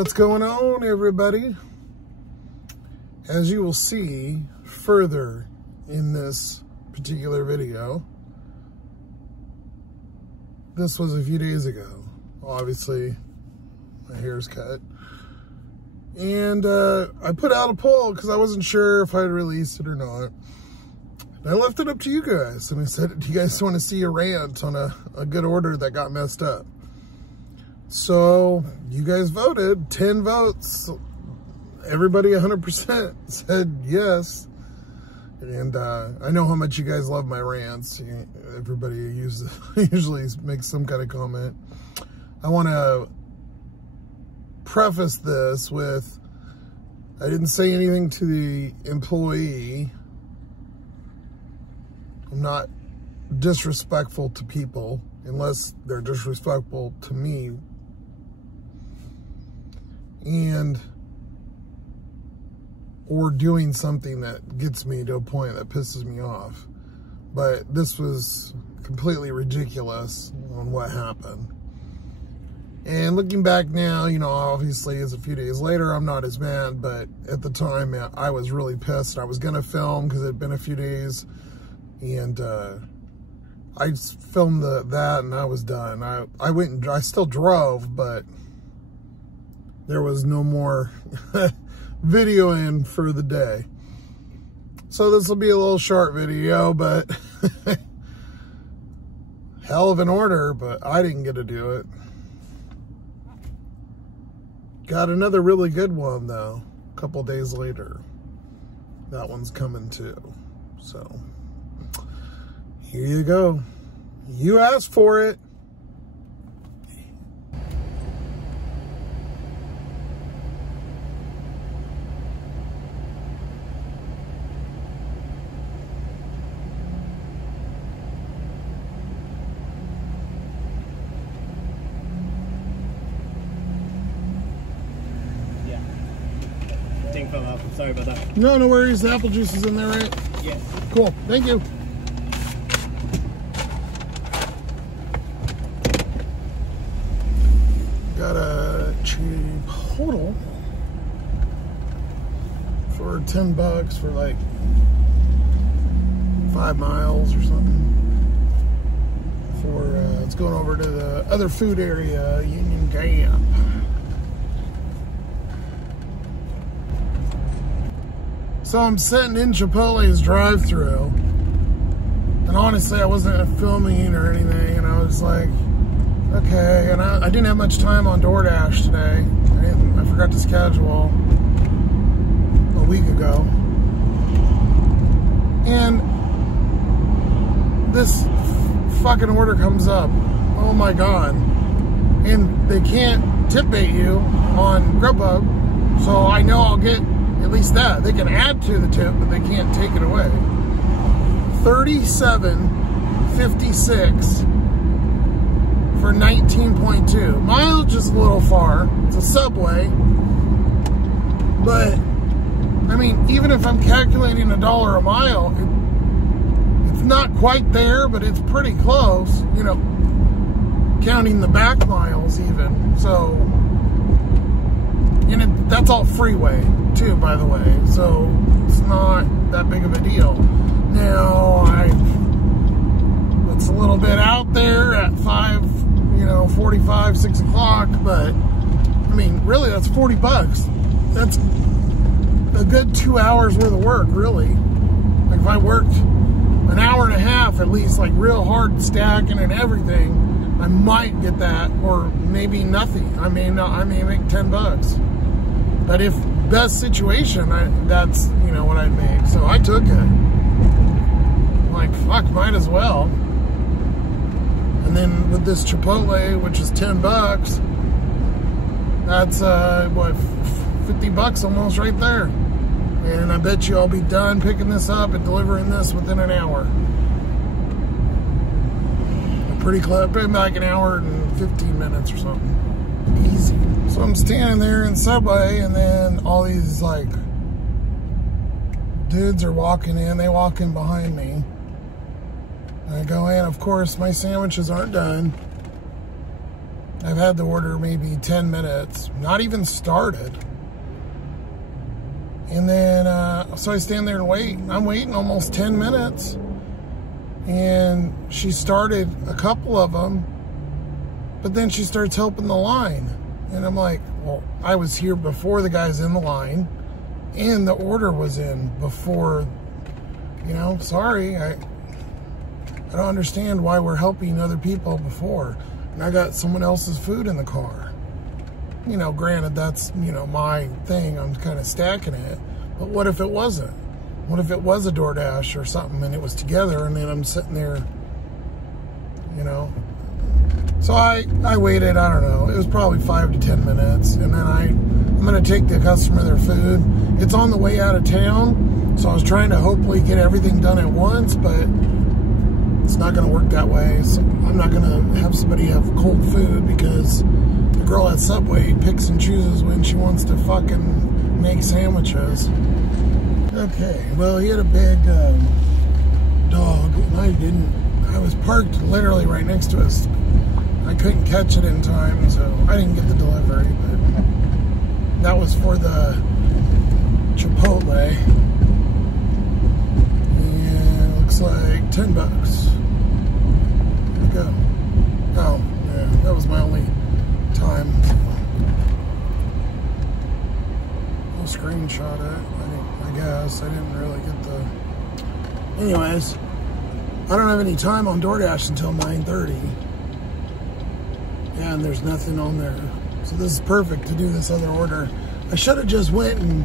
What's going on, everybody? As you will see further in this particular video, this was a few days ago. Obviously, my hair's cut. And I put out a poll because I wasn't sure if I'd release it or not. And I left it up to you guys. And I said, do you guys want to see a rant on a good order that got messed up? So you guys voted, 10 votes. Everybody 100% said yes. And I know how much you guys love my rants. Everybody usually makes some kind of comment. I want to preface this with, I didn't say anything to the employee. I'm not disrespectful to people unless they're disrespectful to me. Or doing something that gets me to a point that pisses me off. But this was completely ridiculous on what happened. And looking back now, you know, obviously it's a few days later, I'm not as mad, but at the time I was really pissed. I was gonna film because it had been a few days, and I filmed that and I was done. I went and I still drove, but there was no more videoing for the day. So this will be a little short video, but hell of an order, but I didn't get to do it. Got another really good one though, a couple days later. That one's coming too. So here you go. You asked for it. Fell off. I'm sorry about that. No worries. The apple juice is in there, right? Yes. Cool. Thank you. Got a Chipotle for 10 bucks for like 5 miles or something. For it's going over to the other food area, Union Gap. So I'm sitting in Chipotle's drive-thru, and honestly, I wasn't filming or anything, and I was like, okay, and I didn't have much time on DoorDash today. I forgot to schedule a week ago. And this fucking order comes up. Oh my God. And they can't tip bait you on Grubhub, so I know I'll get at least that. They can add to the tip, but they can't take it away. $37.56 for 19.2. Mileage is a little far. It's a Subway. But, I mean, even if I'm calculating $1 a mile, it's not quite there, but it's pretty close, you know, counting the back miles even. So, and that's all freeway too, by the way, so it's not that big of a deal. Now, it's a little bit out there at 5:45, 6 o'clock, but I mean, really, that's 40 bucks. That's a good 2 hours worth of work, really. Like if I worked an hour and a half at least, like real hard stacking and everything, I might get that, or maybe nothing. I may make 10 bucks. But if best situation, that's, you know, what I'd make. So I took it. I'm like, fuck, might as well. And then with this Chipotle, which is 10 bucks, that's, what, 50 bucks almost right there. And I bet you I'll be done picking this up and delivering this within an hour. Pretty close, like an hour and 15 minutes or something. Easy. So I'm standing there in Subway, and then all these like dudes are walking in. They walk in behind me. And I go in. Of course, my sandwiches aren't done. I've had the order maybe 10 minutes, not even started. And then, so I stand there and wait. I'm waiting almost 10 minutes. And she started a couple of them, but then she starts helping the line. And I'm like, well, I was here before the guy's in the line, and the order was in before, you know, sorry. I don't understand why we're helping other people before. And I got someone else's food in the car. You know, granted, that's, you know, my thing. I'm kind of stacking it. But what if it wasn't? What if it was a DoorDash or something and it was together, and then I'm sitting there, you know? So I waited, I don't know, it was probably 5 to 10 minutes. And then I'm going to take the customer their food. It's on the way out of town. So I was trying to hopefully get everything done at once, but it's not going to work that way. So I'm not going to have somebody have cold food, because the girl at Subway picks and chooses when she wants to fucking make sandwiches. Okay, well, he had a big dog, and I was parked literally right next to us. I couldn't catch it in time, so I didn't get the delivery, but that was for the Chipotle. And it looks like 10 bucks. There we go. Oh, yeah, that was my only time. I'll screenshot it. I guess I didn't really get the... Anyways, I don't have any time on DoorDash until 9:30. And there's nothing on there. So this is perfect to do this other order. I should have just went and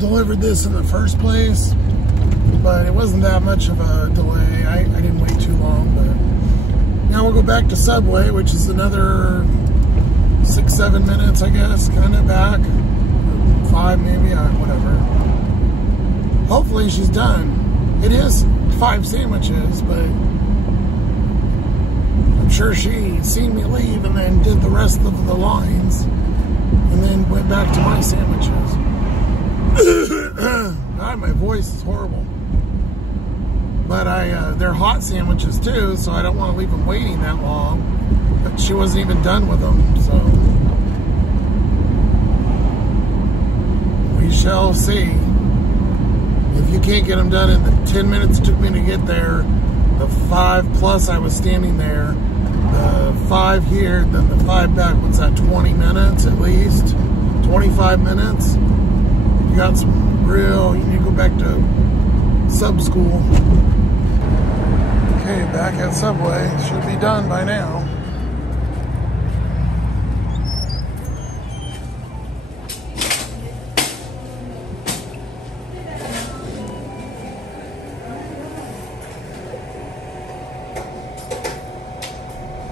delivered this in the first place, but it wasn't that much of a delay. I didn't wait too long, but now we'll go back to Subway, which is another 6-7 minutes, I guess, kind of back. 5 maybe, whatever. Hopefully she's done. It is 5 sandwiches, but I'm sure she seen me leave and then did the rest of the lines and then went back to my sandwiches. God, my voice is horrible. But they're hot sandwiches too, so I don't want to leave them waiting that long. But she wasn't even done with them, so we shall see. If you can't get them done in the 10 minutes it took me to get there, the 5+ I was standing there, the 5 here, then the 5 back, what's that, 20 minutes at least? 25 minutes? You got some real, you need to go back to sub school. Okay, back at Subway. Should be done by now.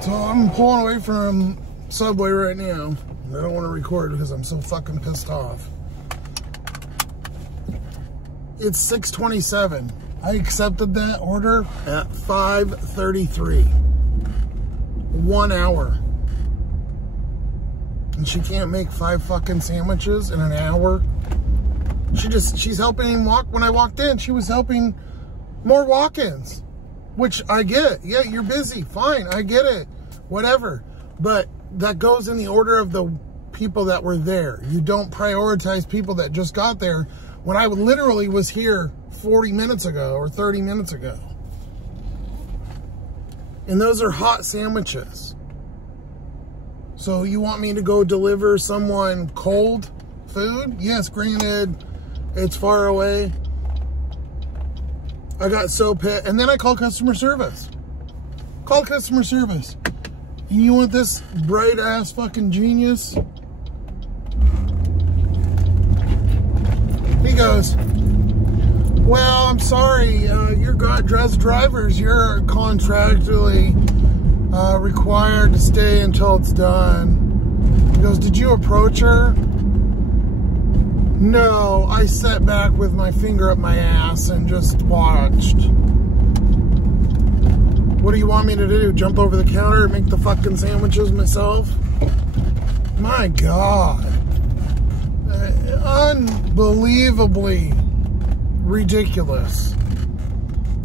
So I'm pulling away from Subway right now. I don't want to record because I'm so fucking pissed off. It's 6:27. I accepted that order at 5:33. 1 hour. And she can't make 5 fucking sandwiches in an hour. She's helping him walk. When I walked in, she was helping more walk-ins. Which I get. Yeah, you're busy. Fine, I get it. Whatever. But that goes in the order of the people that were there. You don't prioritize people that just got there when I literally was here 40 minutes ago or 30 minutes ago. And those are hot sandwiches. So you want me to go deliver someone cold food? Yes, granted, it's far away. I got so pissed. And then I called customer service. Called customer service. And you want this bright ass fucking genius? He goes, well, I'm sorry, you're as drivers, you're contractually required to stay until it's done. He goes, did you approach her? No, I sat back with my finger up my ass and just watched. What do you want me to do? Jump over the counter and make the fucking sandwiches myself? My God. Unbelievably ridiculous.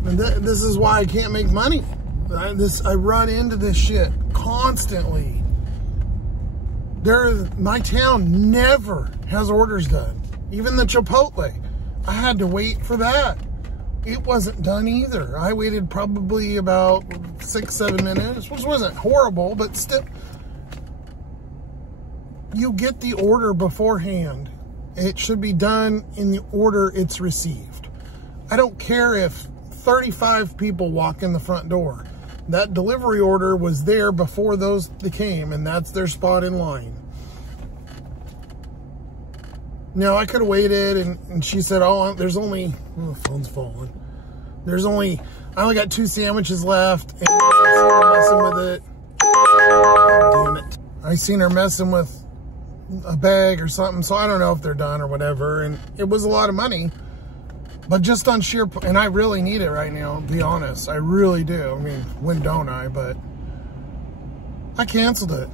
And this is why I can't make money. I run into this shit constantly. My town never has orders done. Even the Chipotle, I had to wait for that. It wasn't done either. I waited probably about 6-7 minutes, which wasn't horrible, but still, you get the order beforehand. It should be done in the order it's received. I don't care if 35 people walk in the front door. That delivery order was there before they came, and that's their spot in line. Now, I could have waited, and she said, oh, there's only, oh, the phone's falling. I only got 2 sandwiches left, and I seen her messing with it. Damn it. I seen her messing with a bag or something, so I don't know if they're done or whatever, and it was a lot of money. But just on sheer, and I really need it right now, to be honest. I really do. I mean, when don't I? But I canceled it.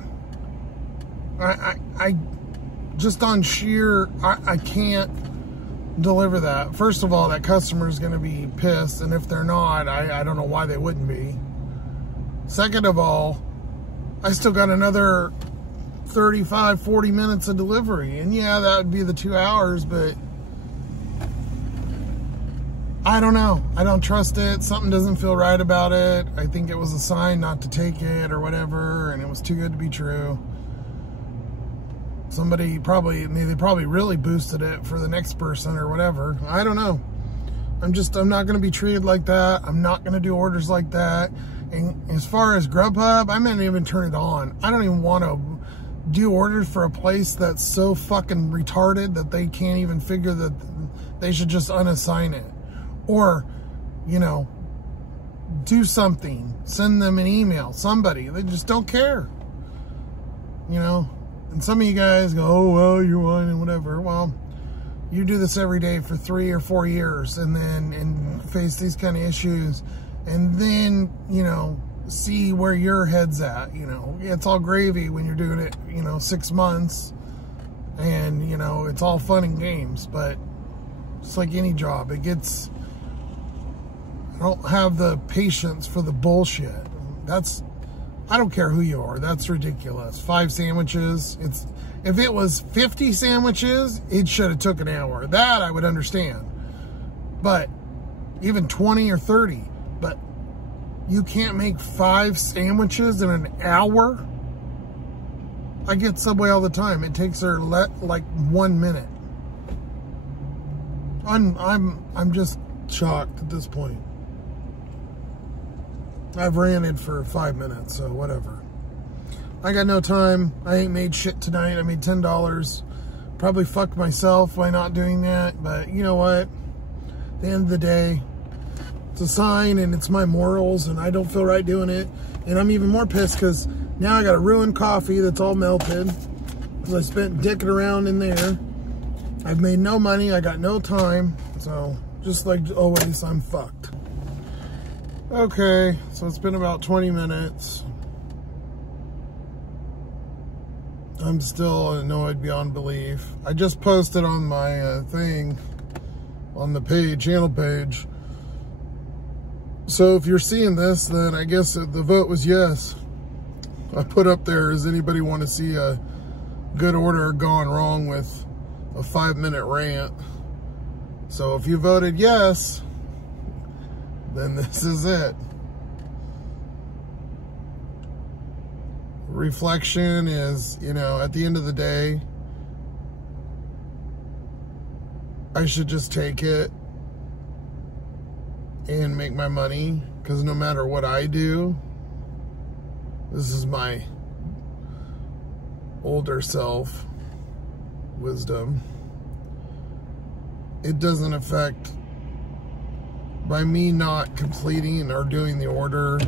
I just on sheer, I can't deliver that. First of all, that customer is going to be pissed, and if they're not, I don't know why they wouldn't be. Second of all, I still got another 35, 40 minutes of delivery, and yeah, that would be the 2 hours, but I don't know. I don't trust it. Something doesn't feel right about it. I think it was a sign not to take it or whatever, and it was too good to be true. They probably really boosted it for the next person or whatever. I don't know. I'm not going to be treated like that. I'm not going to do orders like that. And as far as Grubhub, I might even turn it on. I don't even want to do orders for a place that's so fucking retarded that they can't even figure that they should just unassign it. Or, you know, do something. Send them an email. Somebody. They just don't care. You know? And some of you guys go, oh, well, you're one and whatever. Well, you do this every day for 3 or 4 years and face these kind of issues. And then, you know, see where your head's at. You know, it's all gravy when you're doing it, you know, 6 months. And, you know, it's all fun and games. But it's like any job. I don't have the patience for the bullshit. I don't care who you are. That's ridiculous. 5 sandwiches. If it was 50 sandwiches, it should have took an hour. That I would understand. But even 20 or 30. But you can't make 5 sandwiches in an hour? I get Subway all the time. It takes her like 1 minute. I'm just shocked at this point. I've ranted for 5 minutes, so whatever. I got no time. I ain't made shit tonight. I made $10. Probably fucked myself by not doing that, but you know what? At the end of the day, it's a sign and it's my morals and I don't feel right doing it. And I'm even more pissed because now I got a ruined coffee that's all melted because I spent dicking around in there. I've made no money. I got no time. So just like always, I'm fucked. Okay, so it's been about 20 minutes. I'm still annoyed beyond belief. I just posted on my thing, on the page, channel page. So if you're seeing this, then I guess the vote was yes. I put up there, does anybody want to see a good order gone wrong with a 5-minute rant? So if you voted yes, then this is it. Reflection is, you know, at the end of the day, I should just take it and make my money, because no matter what I do, this is my older self wisdom. It doesn't affect, by me not completing or doing the order,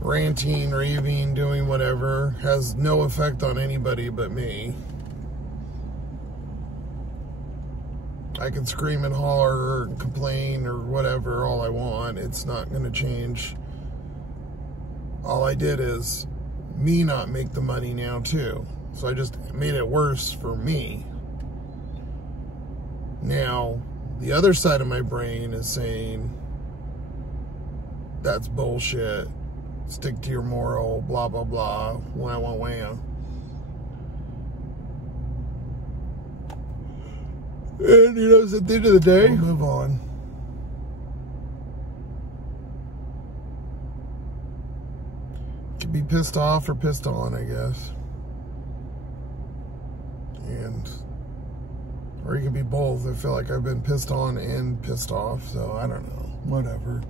ranting, raving, doing whatever, has no effect on anybody but me. I can scream and holler or complain or whatever all I want. It's not going to change. All I did is me not make the money now too. So I just made it worse for me. Now, the other side of my brain is saying, that's bullshit. Stick to your moral, blah, blah, blah, wah, wah, wah. And, you know, it's at the end of the day, we'll move on. You can be pissed off or pissed on, I guess. Or you can be both. I feel like I've been pissed on and pissed off, so I don't know. Whatever.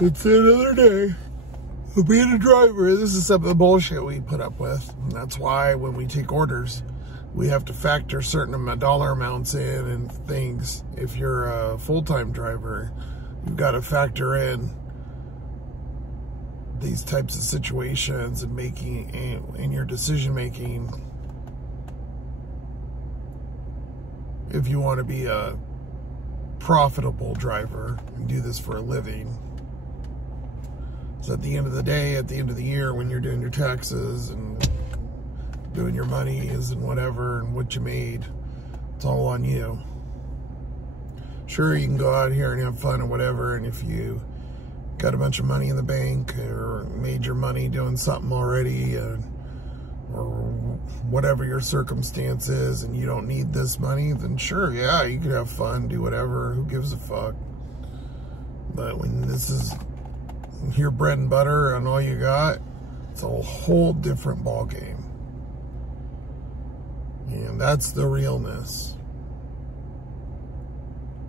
It's another day of being a driver. This is some of the bullshit we put up with. And that's why when we take orders, we have to factor certain dollar amounts in and things. If you're a full-time driver, you've got to factor in these types of situations and making in your decision making. If you want to be a profitable driver and do this for a living. So at the end of the day, at the end of the year, when you're doing your taxes and doing your monies and whatever and what you made, it's all on you. Sure, you can go out here and have fun or whatever, and if you got a bunch of money in the bank or made your money doing something already, or whatever your circumstance is, and you don't need this money, then sure, yeah, you could have fun, do whatever, who gives a fuck. But when this is your bread and butter and all you got, it's a whole different ball game. And that's the realness.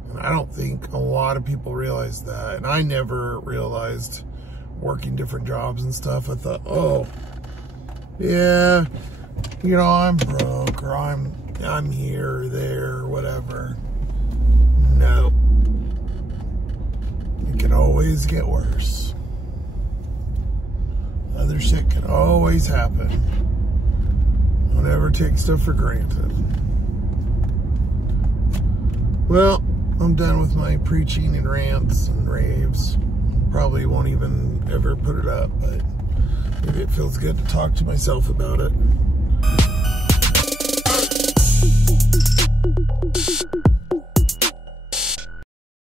And I don't think a lot of people realize that. And I never realized, working different jobs and stuff, I thought, oh, yeah, you know, I'm broke, or I'm here or there or whatever. No. It can always get worse. Other shit can always happen. Don't ever take stuff for granted. Well, I'm done with my preaching and rants and raves. Probably won't even ever put it up, but maybe it feels good to talk to myself about it.